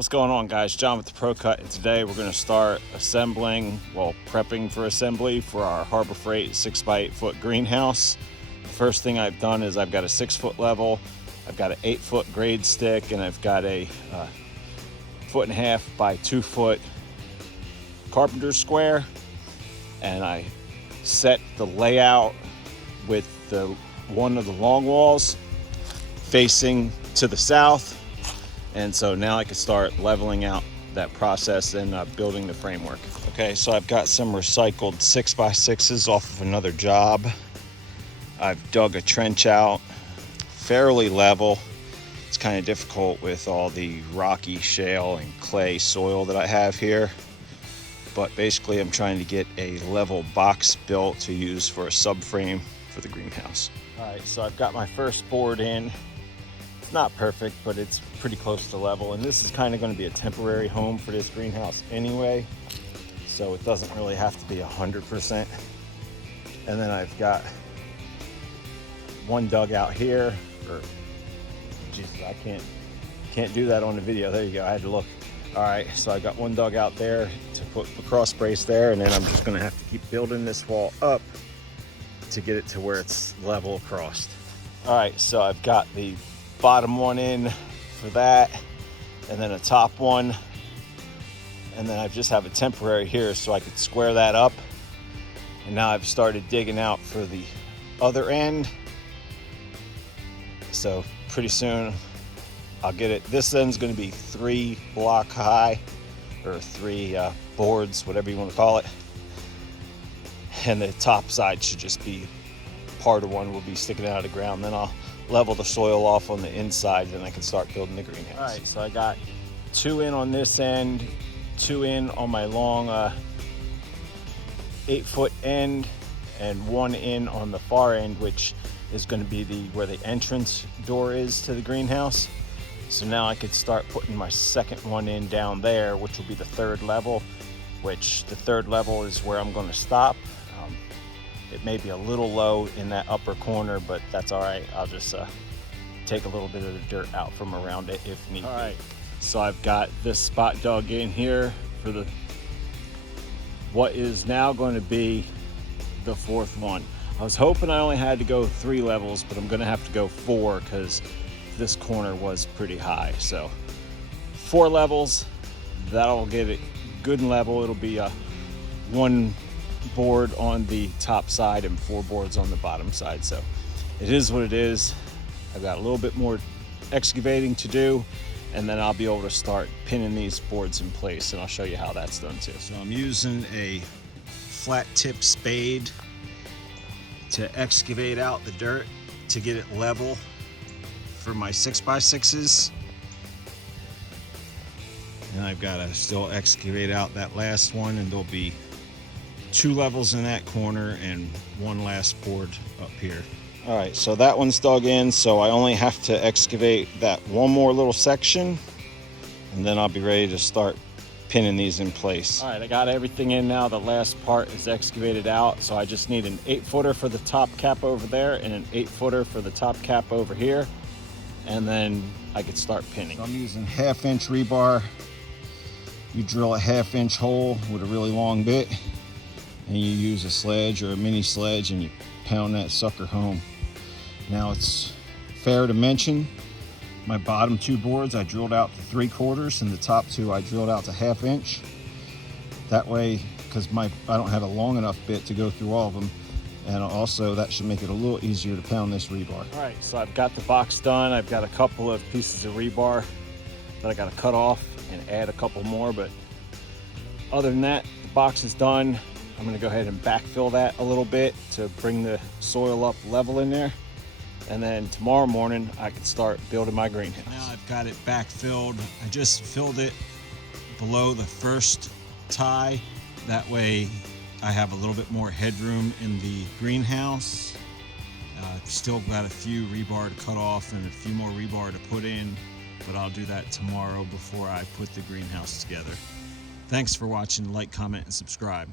What's going on, guys? John with the ProCut, and today we're going to start assembling, prepping for assembly for our Harbor Freight 6x8 foot greenhouse. The first thing I've done is I've got a 6-foot level, I've got an 8-foot grade stick, and I've got a 1.5 by 2 foot carpenter square. And I set the layout with one of the long walls facing to the south. And so now I can start leveling out that process and building the framework. Okay, so I've got some recycled 6x6s off of another job. I've dug a trench out, fairly level. It's kind of difficult with all the rocky shale and clay soil that I have here. But basically I'm trying to get a level box built to use for a subframe for the greenhouse. All right, so I've got my first board in. Not perfect, but it's pretty close to level, and this is kind of going to be a temporary home for this greenhouse anyway, so it doesn't really have to be 100%. And then I've got one dug out here, or Jesus, I can't do that on the video. There you go, I had to look. All right, so I got one dug out there to put the cross brace there, and then I'm just going to have to keep building this wall up to get it to where it's level across. All right, so I've got the bottom one in for that, and then a top one, and then I just have a temporary here so I could square that up. And now I've started digging out for the other end, so pretty soon I'll get it. This end's going to be 3 block high, or 3 boards, whatever you want to call it, and the top side should just be part of one will be sticking out of the ground. Then I'll level the soil off on the inside, and I can start building the greenhouse. All right, so I got 2 in on this end, 2 in on my long 8-foot end, and 1 in on the far end, which is going to be where the entrance door is to the greenhouse. So now I could start putting my second one in down there, which will be the 3rd level, which the 3rd level is where I'm going to stop. It may be a little low in that upper corner, but that's all right. I'll just take a little bit of the dirt out from around it if need be. All right, so I've got this spot dug in here for what is now going to be the 4th one. I was hoping I only had to go 3 levels, but I'm going to have to go 4 because this corner was pretty high. So 4 levels, that'll get it good and level. It'll be 1 board on the top side and 4 boards on the bottom side. So it is what it is. I've got a little bit more excavating to do, and then I'll be able to start pinning these boards in place, and I'll show you how that's done too. So I'm using a flat tip spade to excavate out the dirt to get it level for my 6x6s. And I've got to still excavate out that last one, and there'll be 2 levels in that corner and 1 last board up here. All right, so that one's dug in, so I only have to excavate that 1 more little section, and then I'll be ready to start pinning these in place. All right, I got everything in now. The last part is excavated out, so I just need an 8-footer for the top cap over there and an 8-footer for the top cap over here, and then I could start pinning. So I'm using 1/2-inch rebar. You drill a 1/2-inch hole with a really long bit, and you use a sledge or a mini sledge, and you pound that sucker home. Now it's fair to mention my bottom 2 boards I drilled out to 3/4, and the top 2 I drilled out to 1/2 inch. That way, because I don't have a long enough bit to go through all of them, and also that should make it a little easier to pound this rebar. All right, so I've got the box done. I've got a couple of pieces of rebar that I got to cut off and add a couple more, but other than that, the box is done. I'm going to go ahead and backfill that a little bit to bring the soil up level in there. And then tomorrow morning, I can start building my greenhouse. Now I've got it backfilled. I just filled it below the first tie. That way I have a little bit more headroom in the greenhouse. I've still got a few rebar to cut off and a few more rebar to put in, but I'll do that tomorrow before I put the greenhouse together. Thanks for watching. Like, comment, and subscribe.